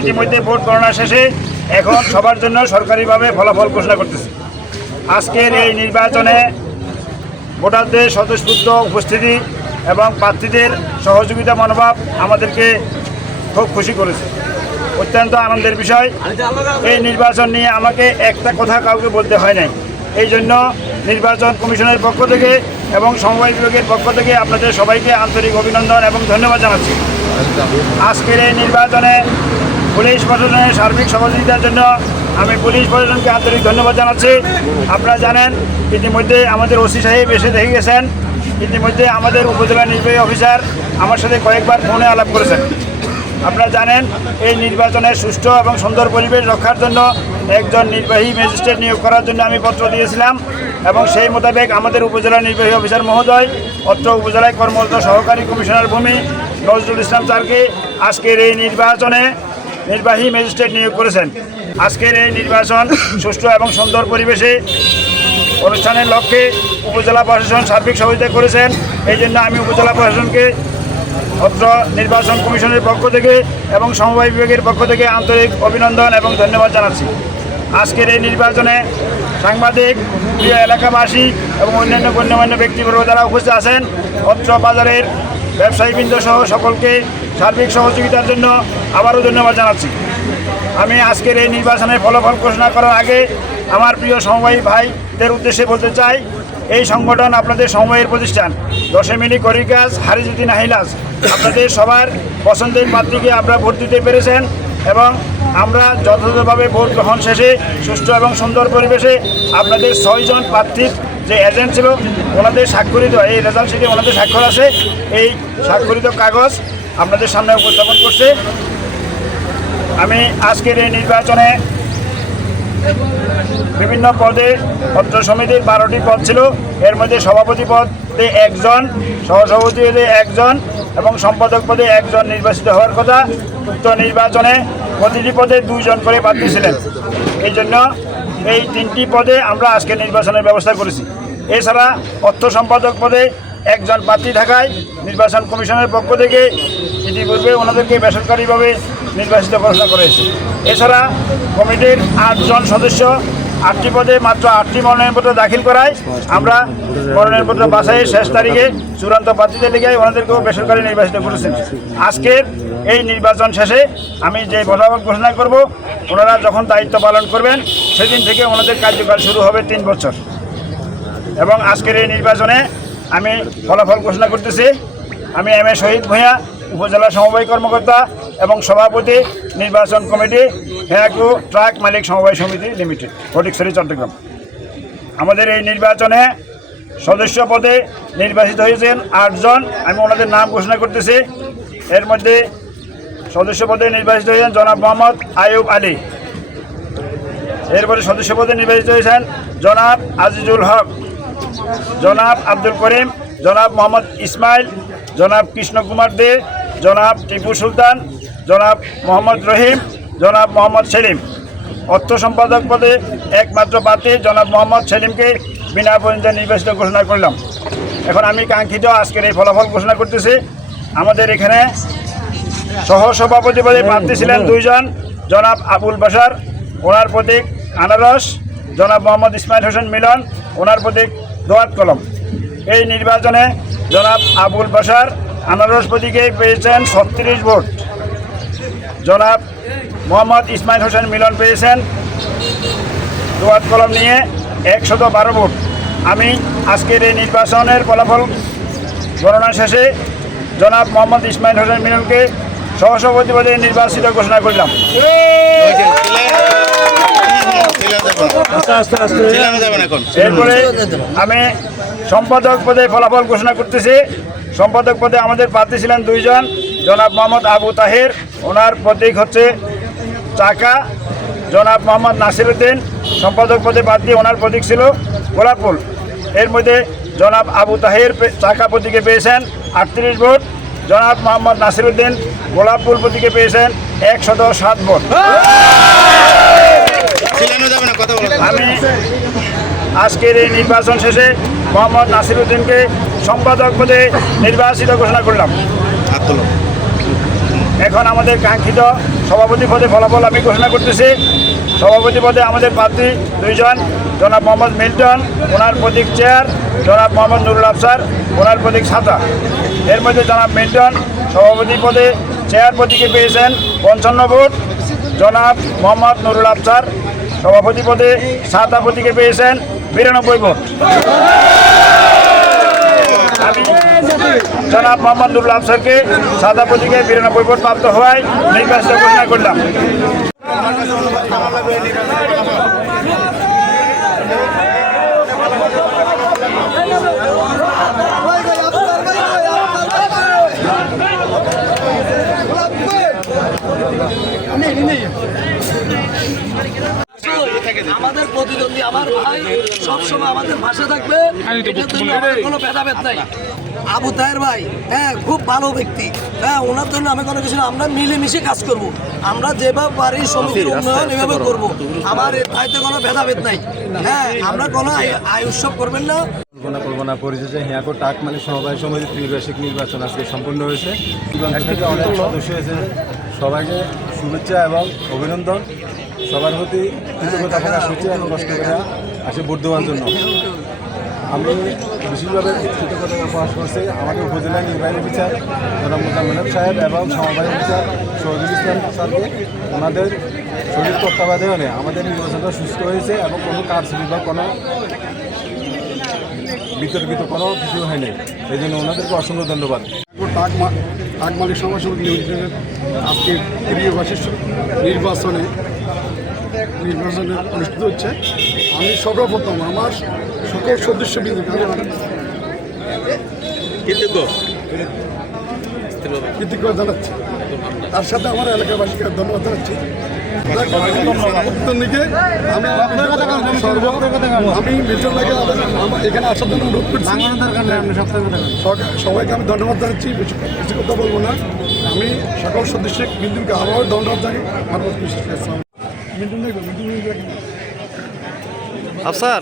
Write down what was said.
ইতিমধ্যে ভোট গণনা শেষে এখন সবার জন্য সরকারিভাবে ফলাফল ঘোষণা করতেছে। আজকের এই নির্বাচনে ভোটারদের স্বতঃস্ফূর্ত উপস্থিতি এবং প্রার্থীদের সহযোগিতা মনোভাব আমাদেরকে খুব খুশি করেছে। অত্যন্ত আনন্দের বিষয়। এই নির্বাচন নিয়ে আমাকে একটা কথা কাউকে বলতে হয় নাই। এই জন্য নির্বাচন কমিশনের পক্ষ থেকে এবং সমবায় বিভাগের পক্ষ থেকে আপনাদের সবাইকে আন্তরিক অভিনন্দন এবং ধন্যবাদ জানাচ্ছি। আজকের এই নির্বাচনে পুলিশ প্রশাসনের সার্বিক সহযোগিতার জন্য আমি পুলিশ প্রশাসনকে আন্তরিক ধন্যবাদ জানাচ্ছি। আপনারা জানেন ইতিমধ্যে আমাদের ওসি সাহেব এসে দেখে গেছেন। ইতিমধ্যে আমাদের উপজেলা নির্বাহী অফিসার আমার সাথে কয়েকবার ফোনে আলাপ করেছেন। আপনারা জানেন এই নির্বাচনের সুষ্ঠু এবং সুন্দর পরিবেশ রক্ষার জন্য একজন নির্বাহী ম্যাজিস্ট্রেট নিয়োগ করার জন্য আমি পত্র দিয়েছিলাম এবং সেই মোতাবেক আমাদের উপজেলা নির্বাহী অফিসার মহোদয় অত্র উপজেলায় কর্মরত সহকারী কমিশনার ভূমি নজরুল ইসলাম স্যারকে আজকের এই নির্বাচনে নির্বাহী ম্যাজিস্ট্রেট নিয়োগ করেছেন। আজকের এই নির্বাচন সুষ্ঠু এবং সুন্দর পরিবেশে অনুষ্ঠানের লক্ষ্যে উপজেলা প্রশাসন সার্বিক সহযোগিতা করেছেন। এই জন্য আমি উপজেলা প্রশাসনকে অত্র নির্বাচন কমিশনের পক্ষ থেকে এবং সমবায় বিভাগের পক্ষ থেকে আন্তরিক অভিনন্দন এবং ধন্যবাদ জানাচ্ছি। আজকের এই নির্বাচনে সাংবাদিক, প্রিয় এলাকাবাসী এবং অন্যান্য গণ্যমান্য ব্যক্তিবর্গ যারা উপস্থিত আছেন, অত্র বাজারের ব্যবসায়ীবৃন্দ সহ সকলকে সার্বিক সহযোগিতার জন্য আবারও ধন্যবাদ জানাচ্ছি। আমি আজকের এই নির্বাচনের ফলাফল ঘোষণা করার আগে আমার প্রিয় সমবায়ী ভাইদের উদ্দেশ্যে বলতে চাই, এই সংগঠন আপনাদের সময়ের প্রতিষ্ঠান। 10 মিনিট করি কাজ, হারি জিতি নাহিলাজ। আপনাদের সবার পছন্দের প্রার্থীকে আপনারা ভোট দিতে পেরেছেন এবং আমরা যথাযথভাবে ভোট গ্রহণ শেষে সুষ্ঠু এবং সুন্দর পরিবেশে আপনাদের 6 জন প্রার্থীর যে এজেন্ট ছিল ওনাদের স্বাক্ষরিত এই রেজাল্ট শিটে ওনাদের স্বাক্ষর আছে। এই স্বাক্ষরিত কাগজ আপনাদের সামনে উপস্থাপন করছে। আমি আজকের এই নির্বাচনে বিভিন্ন পদে পত্র সমিতির 12টি পদ ছিল। এর মধ্যে সভাপতি পদে 1 জন, সহসভাপতি পদে 1 জন এবং সম্পাদক পদে 1 জন নির্বাচিত হওয়ার কথা। উক্ত নির্বাচনে প্রতিটি পদে 2 জন করে প্রার্থী ছিলেন। এই জন্য এই 3টি পদে আমরা আজকে নির্বাচনের ব্যবস্থা করেছি। এছাড়া অর্থ সম্পাদক পদে 1 জন প্রার্থী থাকায় নির্বাচন কমিশনের পক্ষ থেকে ইতিপূর্বে ওনাদেরকে বেসরকারিভাবে নির্বাচিত ঘোষণা করেছে। এছাড়া কমিটির 8 জন সদস্য 8টি পদে মাত্র 8টি মনোনয়নপত্র দাখিল করায় আমরা মনোনয়নপত্র বাছাইয়ের শেষ তারিখে চূড়ান্ত প্রার্থীদের লিগে ওনাদেরকেও বেসরকারি নির্বাচিত করেছেন। আজকের এই নির্বাচন শেষে আমি যে ফলাফল ঘোষণা করব, ওনারা যখন দায়িত্ব পালন করবেন সেদিন থেকে ওনাদের কার্যকাল শুরু হবে 3 বছর। এবং আজকের এই নির্বাচনে আমি ফলাফল ঘোষণা করতেছি। আমি এম.এ. শহীদ ভূঁইয়া, উপজেলা সমবায় কর্মকর্তা এবং সভাপতি, নির্বাচন কমিটি, হেয়াকু ট্রাক মালিক সমবায় সমিতি লিমিটেড, ফটিকছড়ি, চট্টগ্রাম। আমাদের এই নির্বাচনে সদস্য পদে নির্বাচিত হয়েছেন 8 জন। আমি ওনাদের নাম ঘোষণা করতেছি। এর মধ্যে সদস্য পদে নির্বাচিত হয়েছেন জনাব মোহাম্মদ আয়ুব আলী। এরপরে সদস্য পদে নির্বাচিত হয়েছেন জনাব আজিজুল হক, জনাব আব্দুল করিম, জনাব মোহাম্মদ ইসমাইল, জনাব কৃষ্ণ কুমার দে, জনাব টিপু সুলতান, জনাব মোহাম্মদ রহিম, জনাব মোহাম্মদ সেলিম। অর্থ সম্পাদক পদে একমাত্র প্রার্থী জনাব মোহাম্মদ সেলিমকে বিনা প্রতিদ্বন্দ্বিতায় নির্বাচিত ঘোষণা করলাম। এখন আমি কাঙ্ক্ষিত আজকের এই ফলাফল ঘোষণা করতেছি। আমাদের এখানে সহসভাপতি পদে প্রার্থী ছিলেন 2 জন, জনাব আবুল বাশার, ওনার প্রতীক আনারস, জনাব মোহাম্মদ ইসমাইল হোসেন মিলন, ওনার প্রতীক দোয়াত কলম। এই নির্বাচনে জনাব আবুল বাশার আনারস প্রতীকে পেয়েছেন 36 ভোট, জনাব মোহাম্মদ ইসমাইল হোসেন মিলন পেয়েছেন দোয়াত কলম নিয়ে 112 ভোট। আমি আজকের এই নির্বাচনের ফলাফল গণনা শেষে জনাব মোহাম্মদ ইসমাইল হোসেন মিলনকে সহসভাপতি পদে নির্বাচিত ঘোষণা করলাম। এরপরে আমি সম্পাদক পদে ফলাফল ঘোষণা করতেছি। সম্পাদক পদে আমাদের প্রার্থী ছিলেন 2 জন, জনাব মোহাম্মদ আবু তাহের, ওনার প্রতীক হচ্ছে চাকা, জনাব মোহাম্মদ নাসির উদ্দিন, সম্পাদক পদে প্রার্থী, ওনার প্রতীক ছিল গোলাপ ফুল। এর মধ্যে জনাব আবু তাহের চাকা প্রতীকে পেয়েছেন 38 ভোট, জনাব মোহাম্মদ নাসির উদ্দিন গোলাপ ফুল প্রতীকে পেয়েছেন 107 ভোট। আমি আজকের এই নির্বাচন শেষে মোহাম্মদ নাসির উদ্দিনকে সম্পাদক পদে নির্বাচিত ঘোষণা করলাম। এখন আমাদের কাঙ্ক্ষিত সভাপতি পদে ফলাফল আমি ঘোষণা করতেছি। সভাপতি পদে আমাদের প্রার্থী 2 জন, জনাব মোহাম্মদ মিল্টন, ওনার প্রতীক চেয়ার, জনাব মোহাম্মদ নুরুল আফসার, ওনার প্রতীক ছাতা। এর মধ্যে জনাব মিল্টন সভাপতি পদে চেয়ার প্রতীকে পেয়েছেন 55 ভোট, জনাব মোহাম্মদ নুরুল আফসার সভাপতি পদে ছাতা প্রতীকে পেয়েছেন 92 ভোট। আমি জনাব মোহাম্মদ নুরুল আফসারকে ছাতা প্রতীকে 92 ভোট প্রাপ্ত হওয়ায় নির্বাচিত ঘোষণা করলাম। আমাদের প্রতিদ্বন্দ্বী আমার ভাই সবসময় আমাদের পাশে থাকবে, এটার জন্য আমার কোনো ভেদাভেদ নাই। আবু তাহের ভাই হ্যাঁ খুব ভালো ব্যক্তি, হ্যাঁ ওনার জন্য আমি কোনো কিছু না, আমরা মিলেমিশে কাজ করব, আমরা যেভাবে পারি সমিতির উন্নয়ন এভাবে করব, আমার এর দায়িত্বে কোনো ভেদাভেদ নাই। হ্যাঁ আমরা কোনো আয় উৎসব করবেন না। করবো না পরিচয় হিয়াকো টাক মানে সমবায় সমিতির ত্রিবার্ষিক নির্বাচন আজকে সম্পূর্ণ হয়েছে। থেকে অনেক সদস্য হয়েছে, সবাইকে শুভেচ্ছা এবং অভিনন্দন। সবার প্রতি কৃতজ্ঞতা প্রকাশ করছি এবং কষ্ট করে আসে ভোট দেওয়ার জন্য। আমি বিশেষভাবে কৃতজ্ঞতা প্রকাশ করছি আমাদের উপজেলা নির্বাহী অফিসার জনাব মোজাম্মেল সাহেব এবং সমবায় অফিসার শহীদুল ইসলাম স্যারকে। ওনাদের শরীর তত্ত্বাবধানে আমাদের নির্বাচনটা সুস্থ হয়েছে এবং কোনো কারচুপি বা কোনো বিতর্কিত কোনো কিছু হয়নি, এই জন্য ওনাদেরকে অসংখ্য ধন্যবাদ। টাক মালিক সমাজ সমিতি লিমিটেডের আজকে প্রিয়বাসী নির্বাচনে অনুষ্ঠিত হচ্ছে। আমি সর্বপ্রথম আমার সকল সদস্যবৃন্দকে কৃতজ্ঞতা জানাচ্ছি, তার সাথে আমার এলাকাবাসীকে ধন্যবাদ জানাচ্ছি। আমি মিল্টন ভাইকে এখানে আসার জন্য অনুরোধ করছি। সবাইকে আমি ধন্যবাদ জানাচ্ছি, বেশি কথা বলবো না। আমি সকল সদস্য বিন্দুকে আবারও ধন্যবাদ জানাই। মিল্টন ভাই আফসার।